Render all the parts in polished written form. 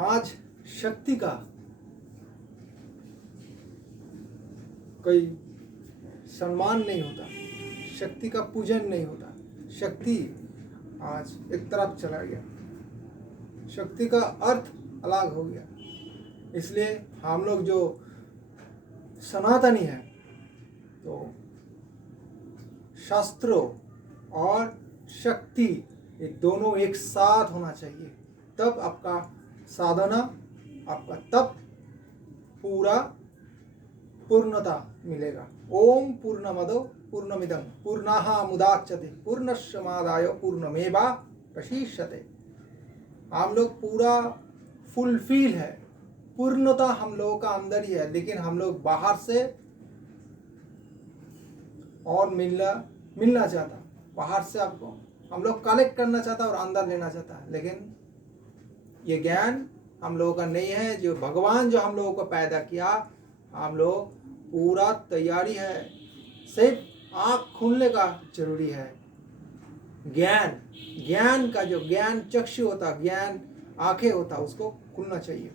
आज शक्ति का कोई सम्मान नहीं होता, शक्ति का पूजन नहीं होता। शक्ति आज एक तरफ चला गया, शक्ति का अर्थ अलग हो गया। इसलिए हम लोग जो सनातनी है तो शास्त्रों और शक्ति ये दोनों एक साथ होना चाहिए, तब आपका साधना, आपका तप पूरा पूर्णता मिलेगा। ओम पूर्णमदो पूर्णमिदं पूर्णाः मुदाच्यते पूर्णस्य पूर्णमेवावशिष्यते। हम लोग पूरा फुलफिल है, पूर्णता हम लोगों का अंदर ही है, लेकिन हम लोग बाहर से और मिलना चाहता, बाहर से आपको हम लोग कलेक्ट करना चाहता और अंदर लेना चाहता है, लेकिन ये ज्ञान हम लोगों का नहीं है। जो भगवान जो हम लोगों को पैदा किया, हम लोग पूरा तैयारी है, सिर्फ आँख खुलने का जरूरी है। ज्ञान का जो ज्ञान चक्षु होता, ज्ञान आंखें होता, उसको खुलना चाहिए।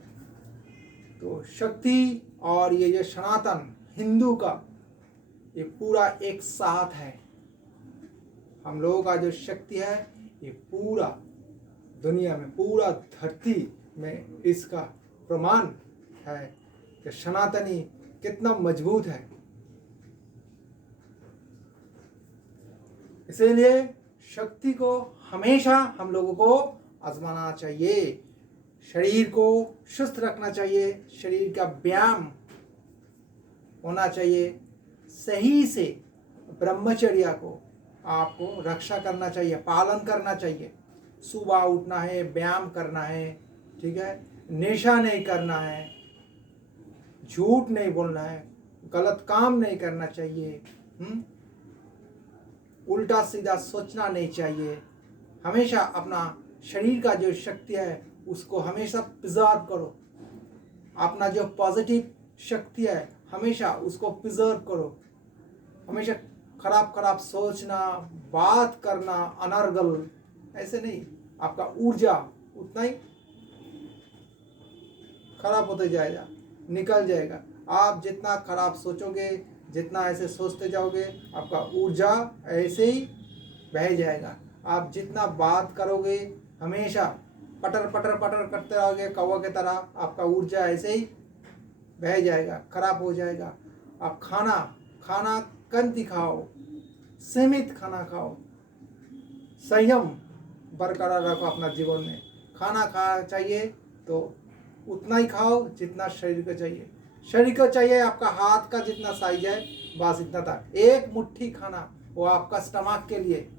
तो शक्ति और ये जो सनातन हिंदू का ये पूरा एक साथ है। हम लोगों का जो शक्ति है ये पूरा दुनिया में, पूरा धरती में इसका प्रमाण है कि सनातनी कितना मजबूत है। इसीलिए शक्ति को हमेशा हम लोगों को आजमाना चाहिए, शरीर को सुस्त रखना चाहिए, शरीर का व्यायाम होना चाहिए, सही से ब्रह्मचर्य को आपको रक्षा करना चाहिए, पालन करना चाहिए। सुबह उठना है, व्यायाम करना है, ठीक है, नशा नहीं करना है, झूठ नहीं बोलना है, गलत काम नहीं करना चाहिए, उल्टा सीधा सोचना नहीं चाहिए। हमेशा अपना शरीर का जो शक्ति है उसको हमेशा प्रिजर्व करो, अपना जो पॉजिटिव शक्ति है हमेशा उसको प्रिजर्व करो। हमेशा खराब सोचना, बात करना अनर्गल, ऐसे नहीं, आपका ऊर्जा उतना ही खराब होते जाएगा, निकल जाएगा। आप जितना खराब सोचोगे, जितना ऐसे सोचते जाओगे, आपका ऊर्जा ऐसे ही बह जाएगा। आप जितना बात करोगे, हमेशा पटर पटर पटर करते रहोगे कौवा की तरह, आपका ऊर्जा ऐसे ही बह जाएगा, खराब हो जाएगा। आप खाना कम खाओ, सीमित खाना खाओ, संयम बरकरार रखो अपना जीवन में। खाना खा चाहिए तो उतना ही खाओ जितना शरीर को चाहिए। शरीर को चाहिए आपका हाथ का जितना साइज है, बस इतना था। एक मुट्ठी खाना वो आपका स्टमक के लिए,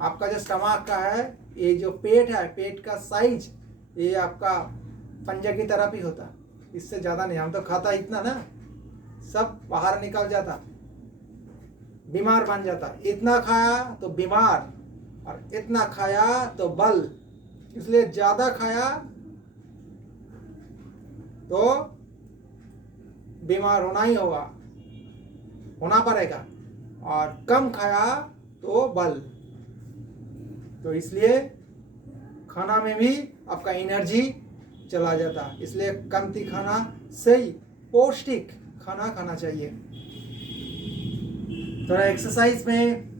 आपका जो स्टमक का है, ये जो पेट है, पेट का साइज ये आपका पंजे की तरफ ही होता, इससे ज़्यादा नहीं। हम तो खाता इतना ना, सब बाहर निकल जाता, बीमार बन जाता। इतना खाया तो बीमार, और इतना खाया तो बल। इसलिए ज़्यादा खाया तो बीमार होना पड़ेगा, और कम खाया तो बल। तो इसलिए खाना में भी आपका एनर्जी चला जाता, इसलिए कमती खाना सही पौष्टिक खाना खाना चाहिए। थोड़ा एक्सरसाइज में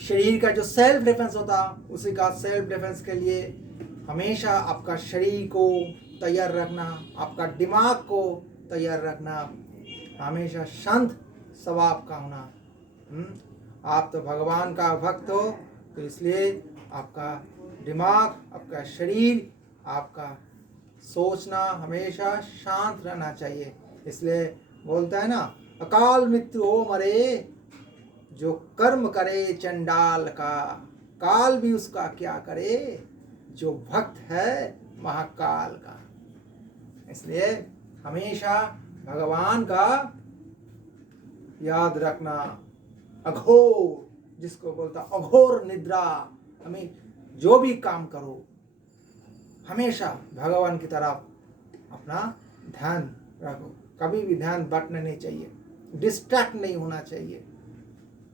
शरीर का जो सेल्फ डिफेंस होता, उसी का सेल्फ डिफेंस के लिए हमेशा आपका शरीर को तैयार रखना, आपका दिमाग को तैयार रखना, हमेशा शांत स्वभाव का होना। आप तो भगवान का भक्त हो, तो इसलिए आपका दिमाग, आपका शरीर, आपका सोचना हमेशा शांत रहना चाहिए। इसलिए बोलता है ना, अकाल मृत्यु हो मरे जो कर्म करे चंडाल का, काल भी उसका क्या करे जो भक्त है महाकाल का। इसलिए हमेशा भगवान का याद रखना। अघोर जिसको बोलता, अघोर निद्रा, हमें जो भी काम करो हमेशा भगवान की तरफ अपना ध्यान रखो, कभी भी ध्यान बटना नहीं चाहिए, डिस्ट्रैक्ट नहीं होना चाहिए,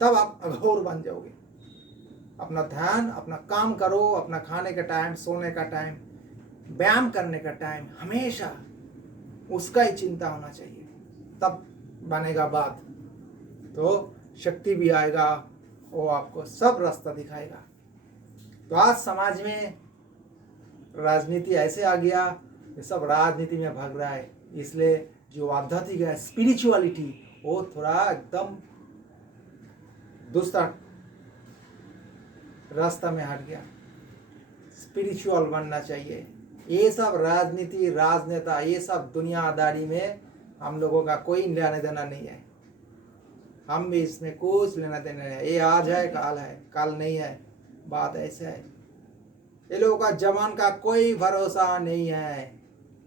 तब आप अघोर बन जाओगे। अपना ध्यान, अपना काम करो, अपना खाने का टाइम, सोने का टाइम, व्यायाम करने का टाइम हमेशा उसका ही चिंता होना चाहिए, तब बनेगा बात, तो शक्ति भी आएगा, वो आपको सब रास्ता दिखाएगा। तो आज समाज में राजनीति ऐसे आ गया, ये सब राजनीति में भाग रहा है, इसलिए जो आध्यात्मिक है, स्पिरिचुअलिटी, वो थोड़ा एकदम दूसरा रास्ता में हट गया। स्पिरिचुअल बनना चाहिए। ये सब राजनीति, राजनेता, ये सब दुनियादारी में हम लोगों का कोई लेना देना नहीं है। हम भी इसमें कुछ लेना देना नहीं है। ये आज है, कल नहीं है, बात ऐसे है। ये लोगों का जवान का कोई भरोसा नहीं है,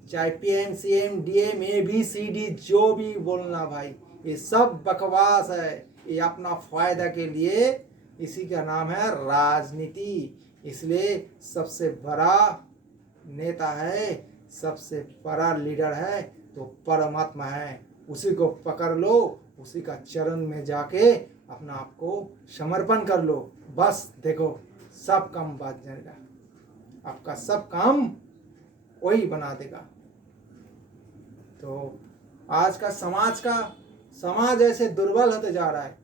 चाहे पीएम, सीएम, डीएम, ABCD जो भी बोलना भाई, ये सब बकवास है। ये अपना फायदा के लिए, इसी का नाम है राजनीति। इसलिए सबसे बड़ा नेता है, सबसे बड़ा लीडर है तो परमात्मा है, उसी को पकड़ लो, उसी का चरण में जाके अपना आप को समर्पण कर लो, बस देखो सब काम बच जाएगा, आपका सब काम वही बना देगा। तो आज का समाज ऐसे दुर्बल होते जा रहा है,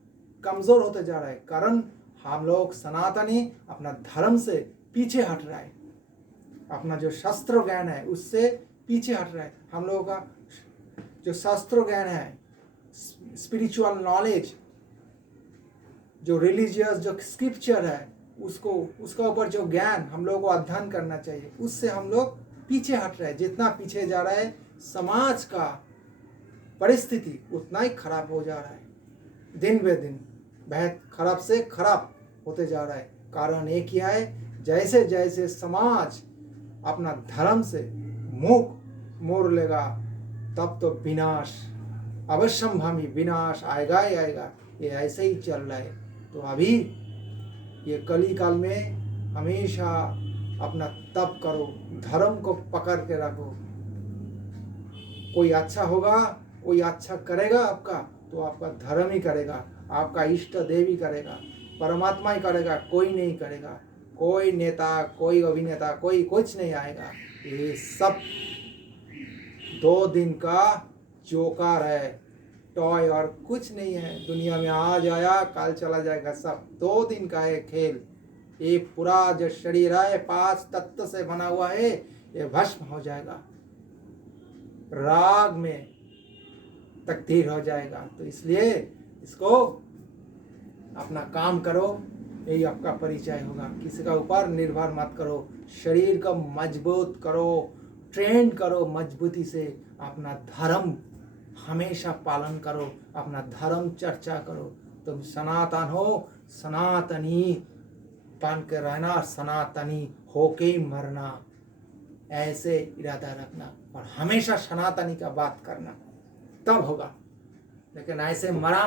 कमजोर होते जा रहा है, कारण हम लोग सनातनी अपना धर्म से पीछे हट रहा है, अपना जो शास्त्र ज्ञान है उससे पीछे हट रहा है। हम लोगों का जो शास्त्र ज्ञान है, स्पिरिचुअल नॉलेज, जो रिलीजियस जो स्क्रिप्चर है, उसका ऊपर जो ज्ञान हम लोगों को अध्ययन करना चाहिए, उससे हम लोग पीछे हट रहे हैं। जितना पीछे जा रहा है समाज का परिस्थिति, उतना ही खराब हो जा रहा है, दिन बे दिन बहुत खराब से खराब होते जा रहा है। कारण एक ही है, जैसे जैसे समाज अपना धर्म से मुख मोड़ लेगा, तब तो विनाश, अवश्यंभावी विनाश आएगा ही आएगा। ये ऐसे ही चल रहा है। तो अभी ये कली काल में हमेशा अपना तप करो, धर्म को पकड़ के रखो। कोई अच्छा होगा, कोई अच्छा करेगा आपका, तो आपका धर्म ही करेगा, आपका इष्ट देव ही करेगा, परमात्मा ही करेगा, कोई नहीं करेगा। कोई नेता, कोई अभिनेता, कोई कुछ नहीं आएगा। ये सब 2 दिन का जोकर है, टॉय और कुछ नहीं है। दुनिया में आज आया कल चला जाएगा, सब 2 दिन का है खेल। ये पूरा जो शरीर है 5 तत्व से बना हुआ है, ये भस्म हो जाएगा, राग में तकदीर हो जाएगा। तो इसलिए इसको अपना काम करो, यही आपका परिचय होगा। किसी का ऊपर निर्भर मत करो, शरीर को मजबूत करो, ट्रेन करो मजबूती से, अपना धर्म हमेशा पालन करो, अपना धर्म चर्चा करो। तुम सनातन हो, सनातनी बन के रहना, सनातनी होके ही मरना, ऐसे इरादा रखना और हमेशा सनातनी का बात करना, तब होगा। लेकिन ऐसे मरा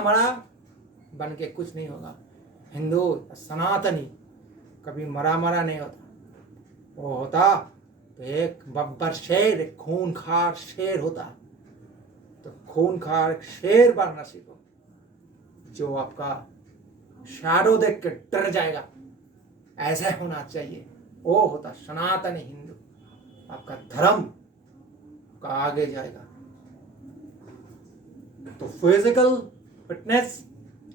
बन के कुछ नहीं होगा। हिंदू सनातनी कभी मरा नहीं होता। वो होता तो एक बब्बर शेर, एक खूंखार शेर होता। तो खूंखार शेर बनना सीखो, जो आपका शैडो देख के डर जाएगा, ऐसा होना चाहिए। वो होता सनातनी हिंदू, आपका धर्म का आगे जाएगा। तो फिजिकल फिटनेस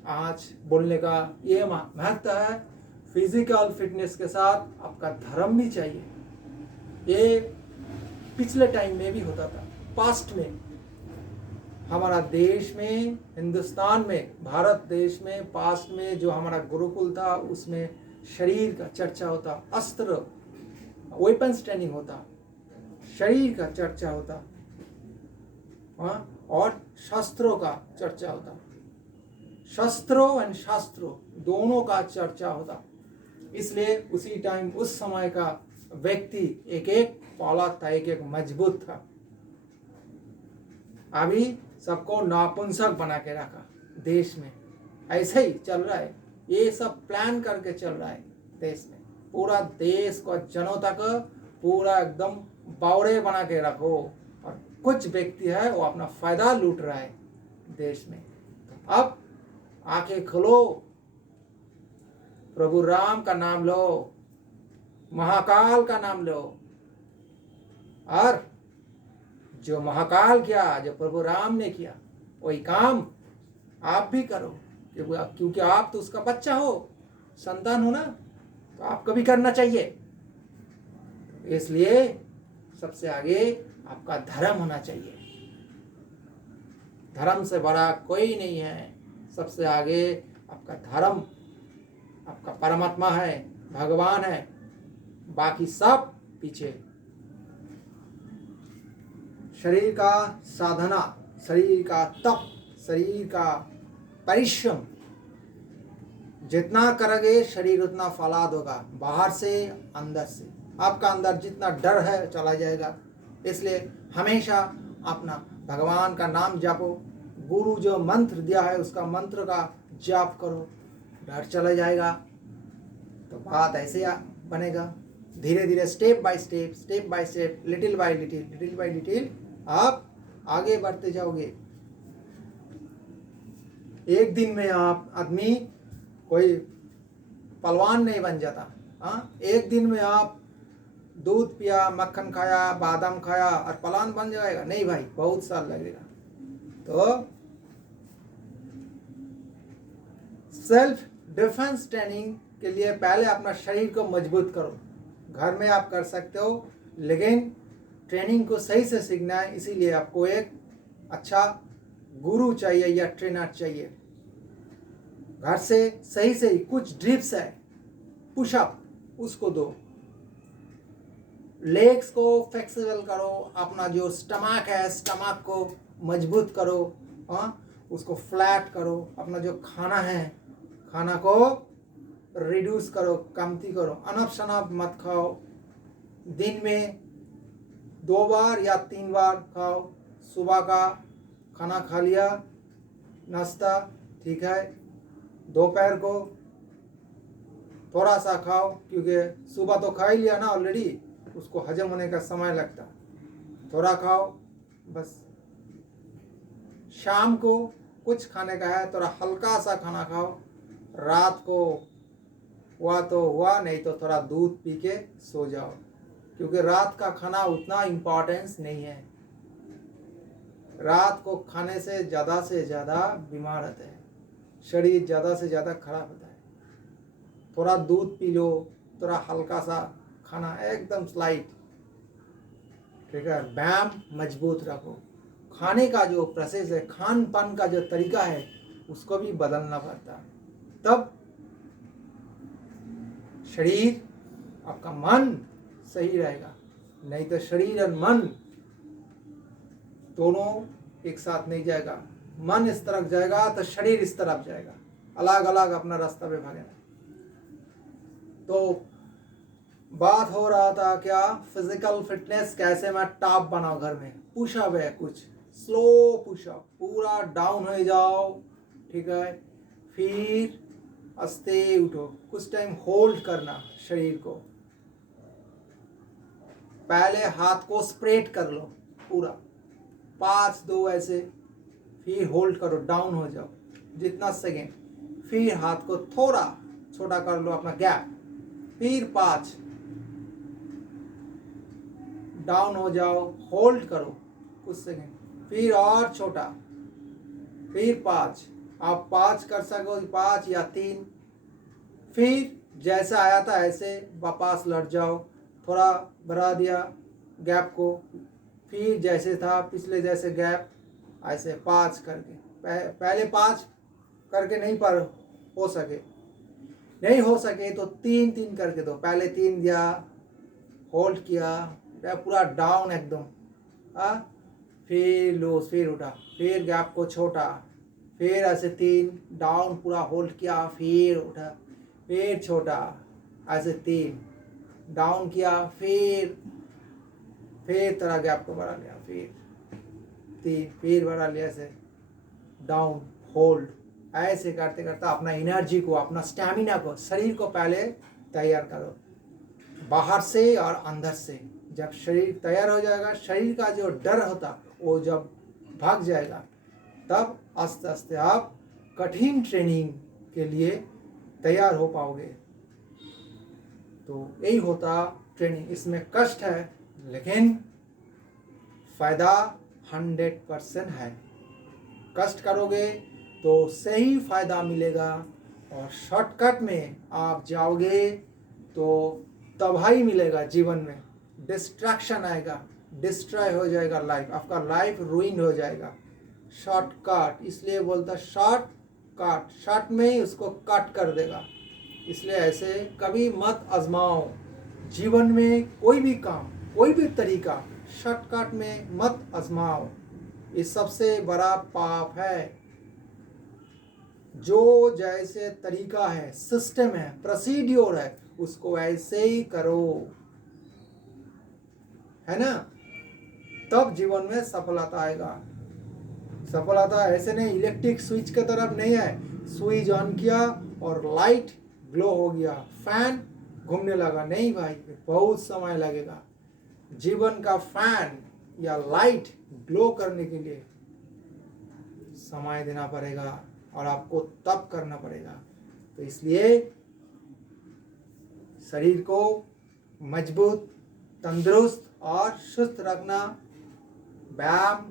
आज बोलने का ये महत्व है। फिजिकल फिटनेस के साथ आपका धर्म भी चाहिए। ये पिछले टाइम में भी होता था, पास्ट में हमारा देश में, हिंदुस्तान में, भारत देश में पास्ट में जो हमारा गुरुकुल था, उसमें शरीर का चर्चा होता, अस्त्र वेपन्स ट्रेनिंग होता, शरीर का चर्चा होता, और शास्त्रों का चर्चा होता। शस्त्रों और शास्त्रों दोनों का चर्चा होता। इसलिए उसी टाइम उस समय का व्यक्ति एक एक पौला था, एक एक मजबूत था। अभी सबको नापुंसक बना के रखा देश में, ऐसे ही चल रहा है। ये सब प्लान करके चल रहा है देश में। पूरा देश को, जनों तक पूरा एकदम बावड़े बना के रखो, और कुछ व्यक्ति है वो अपना फायदा लूट रहा है देश में। तो अब आंखें खोलो, प्रभु राम का नाम लो, महाकाल का नाम लो, और जो महाकाल किया, जो प्रभु राम ने किया, वही काम आप भी करो, क्योंकि आप तो उसका बच्चा हो, संतान हो ना, तो आपको भी करना चाहिए। इसलिए सबसे आगे आपका धर्म होना चाहिए। धर्म से बड़ा कोई नहीं है। सबसे आगे आपका धर्म, आपका परमात्मा है, भगवान है, बाकी सब पीछे। शरीर का साधना, शरीर का तप, शरीर का परिश्रम जितना करोगे शरीर उतना फलाद होगा, बाहर से अंदर से। आपका अंदर जितना डर है चला जाएगा। इसलिए हमेशा अपना भगवान का नाम जापो, गुरु जो मंत्र दिया है उसका मंत्र का जाप करो, डर चला जाएगा। तो बात ऐसे बनेगा, धीरे धीरे step by step, little bye little आप आगे बढ़ते जाओगे। एक दिन में आप आदमी कोई पहलवान नहीं बन जाता। हाँ, एक दिन में आप दूध पिया, मक्खन खाया, बादाम खाया और पहलवान बन जाएगा? नहीं भाई, बहुत साल लगेगा। तो सेल्फ डिफेंस ट्रेनिंग के लिए पहले अपना शरीर को मजबूत करो। घर में आप कर सकते हो, लेकिन ट्रेनिंग को सही से सीखना है, इसीलिए आपको एक अच्छा गुरु चाहिए या ट्रेनर चाहिए। घर से सही से कुछ ड्रिप्स है, पुशअप, उसको दो। लेग्स को फ्लेक्सिबल करो, अपना जो स्टमक है, स्टमक को मजबूत करो, उसको फ्लैट करो। अपना जो खाना है, खाना को रिड्यूस करो, कमती करो, अनप शनप मत खाओ। दिन में 2 बार या 3 बार खाओ। सुबह का खाना खा लिया, नाश्ता, ठीक है। दोपहर को थोड़ा सा खाओ, क्योंकि सुबह तो खा ही लिया ना ऑलरेडी, उसको हजम होने का समय लगता। थोड़ा खाओ बस। शाम को कुछ खाने का है, थोड़ा हल्का सा खाना खाओ। रात को हुआ तो हुआ, नहीं तो थोड़ा दूध पी के सो जाओ, क्योंकि रात का खाना उतना इम्पोर्टेंस नहीं है। रात को खाने से ज़्यादा बीमार रहते हैं, शरीर ज़्यादा से ज़्यादा खराब होता है। थोड़ा दूध पी लो, थोड़ा हल्का सा खाना, एकदम स्लाइट, ठीक है। व्यायाम मजबूत रखो। खाने का जो प्रोसेस है, खान पान का जो तरीका है, उसको भी बदलना पड़ता है, तब शरीर, आपका मन सही रहेगा। नहीं तो शरीर और मन दोनों एक साथ नहीं जाएगा। मन इस तरफ जाएगा तो शरीर इस तरफ जाएगा, अलग अलग अपना रास्ता पे भागेगा। तो बात हो रहा था क्या, फिजिकल फिटनेस कैसे मैं टॉप बनाऊं घर में। पुशअप है, कुछ स्लो पुशअप, पूरा डाउन हो जाओ, ठीक है। फिर आस्ते उठो, कुछ टाइम होल्ड करना शरीर को। पहले हाथ को स्प्रेड कर लो पूरा, 5-2 ऐसे, फिर होल्ड करो, डाउन हो जाओ जितना सेकेंड। फिर हाथ को थोड़ा छोटा कर लो, अपना गैप, फिर 5, डाउन हो जाओ, होल्ड करो कुछ सेकेंड, फिर और छोटा, फिर 5। आप 5 कर सको, 5 या 3, फिर जैसा आया था ऐसे वापस लौट जाओ। थोड़ा बढ़ा दिया गैप को, फिर जैसे था पिछले जैसे गैप, ऐसे 5 करके। पहले 5 करके नहीं पर हो सके तो 3-3 करके दो। पहले 3 दिया, होल्ड किया, पूरा डाउन एकदम, फिर लो, फिर उठा, फिर गैप को छोटा, फिर ऐसे 3 डाउन, पूरा होल्ड किया, फिर उठा, फिर छोटा, ऐसे 3 डाउन किया, फिर तरह गैप को बढ़ा लिया, फिर 3, फिर बढ़ा लिया, ऐसे डाउन, होल्ड, ऐसे करते करते अपना एनर्जी को, अपना स्टैमिना को, शरीर को पहले तैयार करो, बाहर से और अंदर से। जब शरीर तैयार हो जाएगा, शरीर का जो डर होता वो जब भाग जाएगा, तब आस्ते आस्ते आप कठिन ट्रेनिंग के लिए तैयार हो पाओगे। तो यही होता ट्रेनिंग। इसमें कष्ट है, लेकिन फायदा 100% है। कष्ट करोगे तो उससे ही फायदा मिलेगा, और शॉर्टकट में आप जाओगे तो तबाही मिलेगा जीवन में, डिस्ट्रैक्शन आएगा, डिस्ट्रॉय हो जाएगा लाइफ, आपका लाइफ रूइन हो जाएगा। शॉर्टकट इसलिए बोलता, शॉर्टकट, शॉर्ट में ही उसको कट कर देगा। इसलिए ऐसे कभी मत आजमाओ जीवन में, कोई भी काम, कोई भी तरीका शॉर्टकट में मत आजमाओ। ये सबसे बड़ा पाप है। जो जैसे तरीका है, सिस्टम है, प्रोसीड्योर है, उसको ऐसे ही करो, है ना, तब जीवन में सफलता आएगा। सफलता ऐसे नहीं इलेक्ट्रिक स्विच की तरफ नहीं है, स्विच ऑन किया और लाइट ग्लो हो गया, फैन घूमने लगा, नहीं भाई, बहुत समय लगेगा। जीवन का फैन या लाइट ग्लो करने के लिए समय देना पड़ेगा, और आपको तप करना पड़ेगा। तो इसलिए शरीर को मजबूत, तंदुरुस्त और सुस्त रखना, व्यायाम,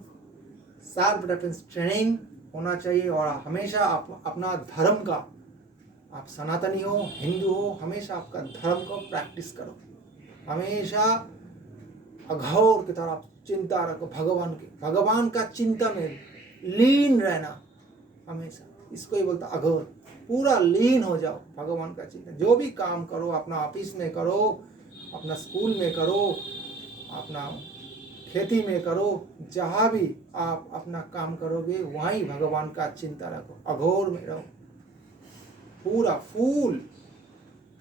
सेल्फ डिफेंस ट्रेनिंग होना चाहिए। और हमेशा आप अपना धर्म का, आप सनातनी हो, हिंदू हो, हमेशा आपका धर्म को प्रैक्टिस करो। हमेशा अघोर की तरफ चिंता रखो, भगवान की, भगवान का चिंता में लीन रहना हमेशा, इसको ही बोलता अघोर। पूरा लीन हो जाओ भगवान का चिंतन। जो भी काम करो, अपना ऑफिस में करो, अपना स्कूल में करो, अपना खेती में करो, जहाँ भी आप अपना काम करोगे वहीं भगवान का चिंता रखो, अघोर में रहो, पूरा फुल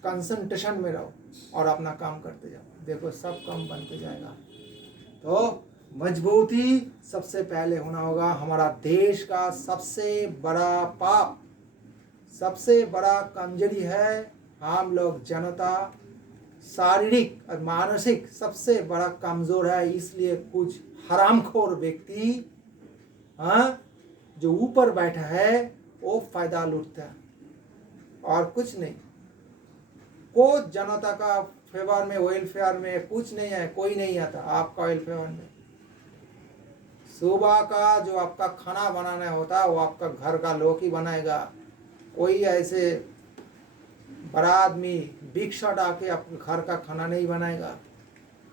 कंसंट्रेशन में रहो और अपना काम करते जाओ। देखो सब काम बनते जाएगा। तो मजबूती सबसे पहले होना होगा। हमारा देश का सबसे बड़ा पाप, सबसे बड़ा कमजोरी है, हम लोग जनता शारीरिक और मानसिक सबसे बड़ा कमजोर है। इसलिए कुछ हरामखोर व्यक्ति, जो ऊपर बैठा है, वो फायदा लूटता है और कुछ नहीं। कोई जनता का फेवर में, वेलफेयर में कुछ नहीं है, कोई नहीं आता आपका वेलफेयर में। सुबह का जो आपका खाना बनाना होता है वो आपका घर का लोग ही बनाएगा। कोई ऐसे बड़ा आदमी बिग शॉट आके आपके घर का खाना नहीं बनाएगा।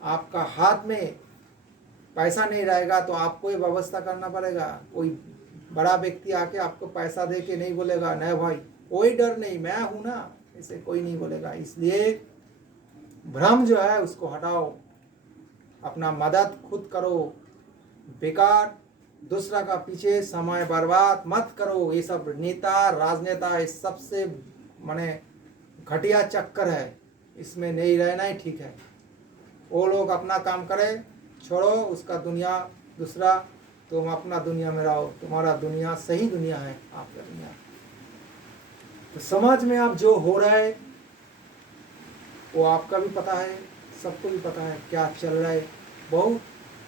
आपका हाथ में पैसा नहीं रहेगा तो आपको ही व्यवस्था करना पड़ेगा। कोई बड़ा व्यक्ति आके आपको पैसा दे के नहीं बोलेगा नहीं भाई कोई डर नहीं, मैं हूं ना, ऐसे कोई नहीं बोलेगा। इसलिए भ्रम जो है उसको हटाओ, अपना मदद खुद करो, बेकार दूसरा का पीछे समय बर्बाद मत करो। ये सब नेता, राजनेता, इस सबसे माने घटिया चक्कर है, इसमें नहीं रहना ही ठीक है। वो लोग अपना काम करें, छोड़ो उसका दुनिया दूसरा, तुम अपना दुनिया में रहो। तुम्हारा दुनिया सही दुनिया है, आपका दुनिया। तो समाज में आप जो हो रहा है वो आपका भी पता है, सबको भी पता है क्या चल रहा है, बहुत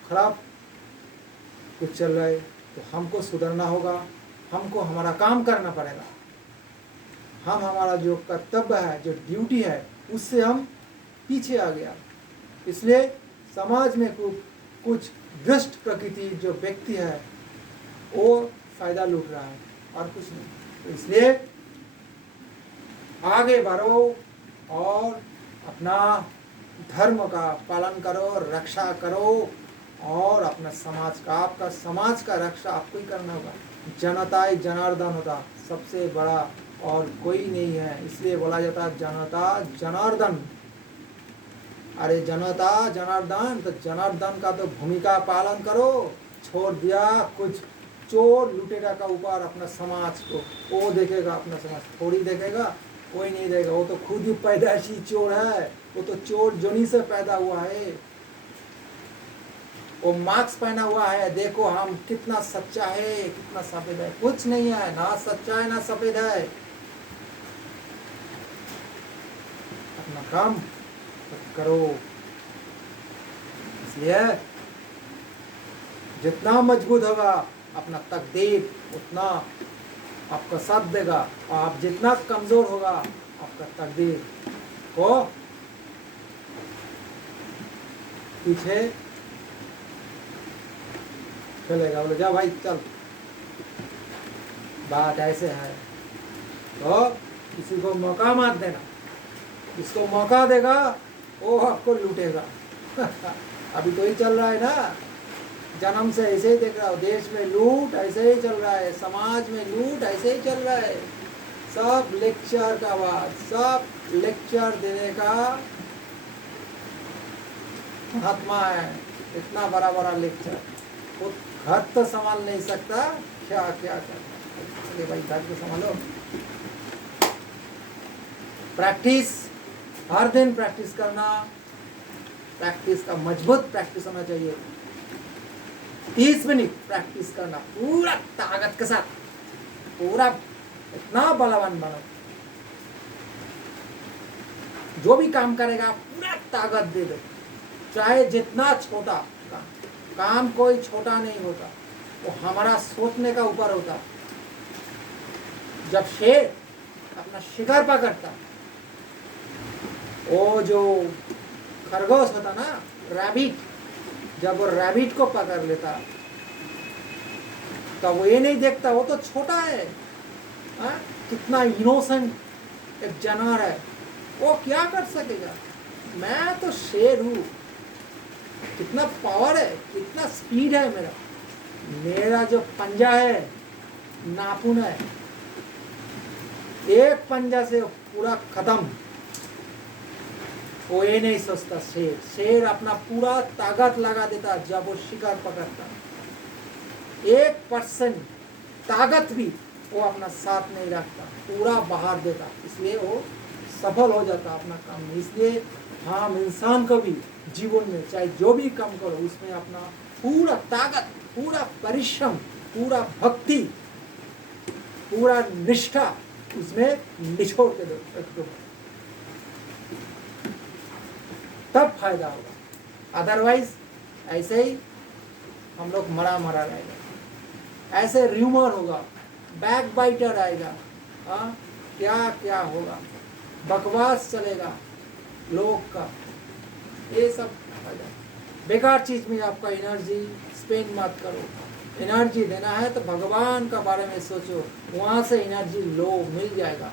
खराब कुछ चल रहा है। तो हमको सुधरना होगा, हमको हमारा काम करना पड़ेगा। हम हमारा जो कर्तव्य है, जो ड्यूटी है, उससे हम पीछे आ गया। इसलिए समाज में कुछ दुष्ट प्रकृति जो व्यक्ति है वो फायदा लूट रहा है और कुछ नहीं। तो इसलिए आगे बढ़ो और अपना धर्म का पालन करो, रक्षा करो, और अपना समाज का, आपका समाज का रक्षा आपको ही करना होगा। जनता ही जनार्दन होता, सबसे बड़ा और कोई नहीं है। इसलिए बोला जाता है जनता जनार्दन। अरे जनता जनार्दन, तो जनार्दन का तो भूमिका पालन करो। छोड़ दिया कुछ चोर लुटेरा का ऊपर अपना समाज को, वो देखेगा अपना समाज, थोड़ी देखेगा, कोई नहीं देखेगा। वो तो खुद ही पैदाइशी चोर है, वो तो चोर जोनी से पैदा हुआ है। वो मास्क पहना हुआ है, देखो हम कितना सच्चा है, कितना सफेद है। कुछ नहीं है, ना सच्चा है ना सफेद है। अपना काम करो। इसलिए जितना मजबूत होगा अपना तकदीर, उतना आपका साथ देगा, और आप जितना कमजोर होगा आपका तकदीर को पीछे चलेगा, बोले जा भाई चल, बात ऐसे है। तो किसी को मौका मत देना, जिसको मौका देगा वो आपको लूटेगा। अभी तो ही चल रहा है ना, जन्म से ऐसे ही देख रहा हो, देश में लूट ऐसे ही चल रहा है, समाज में लूट ऐसे ही चल रहा है। सब लेक्चर का बात, सब लेक्चर देने का महात्मा है, इतना बड़ा बड़ा लेक्चर, वो घर तो संभाल नहीं सकता, क्या क्या कर। अरे भाई घर को संभालो। प्रैक्टिस, हर दिन प्रैक्टिस करना, प्रैक्टिस का मजबूत प्रैक्टिस होना चाहिए। 30 मिनट प्रैक्टिस करना पूरा ताकत के साथ, पूरा इतना बलवान बनो। जो भी काम करेगा पूरा ताकत दे दो, चाहे जितना छोटा काम कोई छोटा नहीं होता, वो हमारा सोचने का ऊपर होता। जब शेर अपना शिकार पकड़ता, वो जो खरगोश होता ना, रैबिट, जब वो रैबिट को पकड़ लेता तो वो ये नहीं देखता वो तो छोटा है, कितना इनोसेंट एक जानवर है, वो क्या कर सकेगा, मैं तो शेर हूँ, कितना पावर है, कितना स्पीड है मेरा, मेरा जो पंजा है नाखून है, एक पंजा से पूरा खत्म। वो ये नहीं सोचता शेर, शेर अपना पूरा ताकत लगा देता जब वो शिकार पकड़ता। 1% ताकत भी वो अपना साथ नहीं रखता, पूरा बाहर देता, इसलिए वो सफल हो जाता अपना काम में। इसलिए हम इंसान को भी जीवन में चाहे जो भी काम करो, उसमें अपना पूरा ताकत, पूरा परिश्रम, पूरा भक्ति, पूरा निष्ठा उसमें निचोड़ के दो, तब फायदा होगा। अदरवाइज ऐसे ही हम लोग मरा मरा रहेगा, ऐसे र्यूमर होगा, बैक बाइटर आएगा, क्या क्या होगा, बकवास चलेगा लोग का, ये सब बेकार चीज में आपका एनर्जी स्पेंड मत करो। एनर्जी देना है तो भगवान का बारे में सोचो, वहां से एनर्जी लो मिल जाएगा।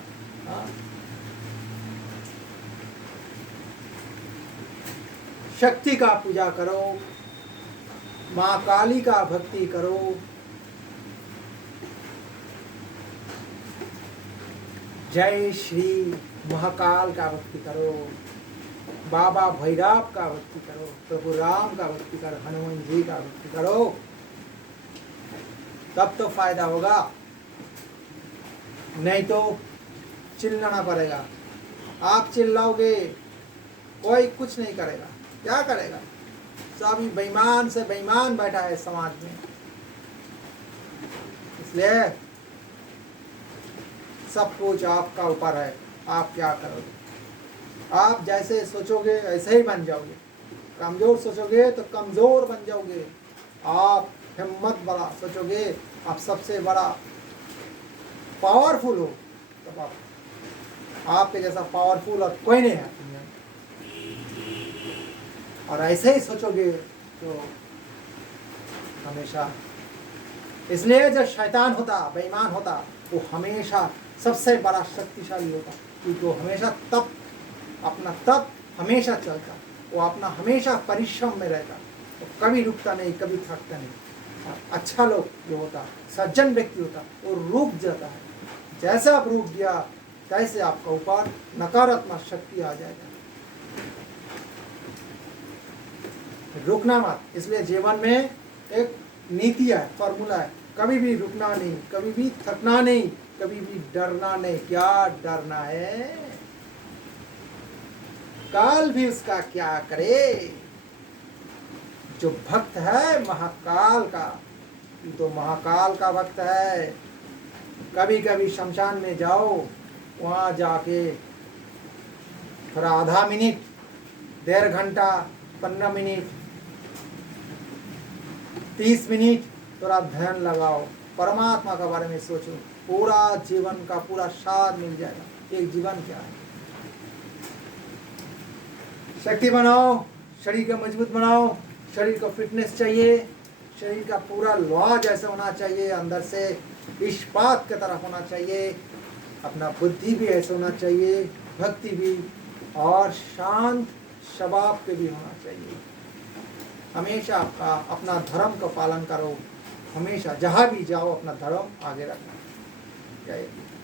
शक्ति का पूजा करो, माँ काली का भक्ति करो, जय श्री महाकाल का भक्ति करो, बाबा भैरव का भक्ति करो, प्रभु राम का भक्ति करो, हनुमान जी का भक्ति करो, तब तो फायदा होगा, नहीं तो चिल्लाना पड़ेगा। आप चिल्लाओगे कोई कुछ नहीं करेगा, क्या करेगा, सभी बेईमान से बेईमान बैठा है समाज में। इसलिए सब कुछ आपका ऊपर है, आप क्या करोगे। आप जैसे सोचोगे ऐसे ही बन जाओगे, कमजोर सोचोगे तो कमजोर बन जाओगे, आप हिम्मत बड़ा सोचोगे आप सबसे बड़ा पावरफुल हो, तब आपके जैसा पावरफुल और कोई नहीं है दुनिया में। और ऐसे ही सोचोगे तो हमेशा, इसलिए जब शैतान होता, बेईमान होता, वो हमेशा सबसे बड़ा शक्तिशाली होता, क्योंकि वो हमेशा तप हमेशा चलता, वो अपना हमेशा परिश्रम में रहता, वो कभी रुकता नहीं, कभी थकता नहीं। और अच्छा लोग जो होता, सज्जन व्यक्ति होता, वो रुक जाता है। जैसे आप रुक गया तैसे आपका ऊपर नकारात्मक शक्ति आ जाएगा। रुकना मत। इसलिए जीवन में एक नीति है, फॉर्मूला है, कभी भी रुकना नहीं, कभी भी थकना नहीं, कभी भी डरना नहीं। क्या डरना है, काल भी उसका क्या करे। जो भक्त है महाकाल का, तो महाकाल का भक्त है। कभी कभी शमशान में जाओ, वहाँ जाके थोड़ा आधा मिनट, 1.5 घंटा, 15 मिनट, 30 मिनट थोड़ा ध्यान लगाओ, परमात्मा के बारे में सोचो, पूरा जीवन का पूरा सार मिल जाएगा। एक जीवन क्या है। शक्ति बनाओ, शरीर को मजबूत बनाओ, शरीर को फिटनेस चाहिए, शरीर का पूरा लोहा जैसे होना चाहिए, अंदर से इस्पात की तरह होना चाहिए, अपना बुद्धि भी ऐसे होना चाहिए, भक्ति भी, और शांत स्वभाव पे भी होना चाहिए। हमेशा आपका अपना धर्म का पालन करो, हमेशा जहाँ भी जाओ अपना धर्म आगे रखना। जय हिंद।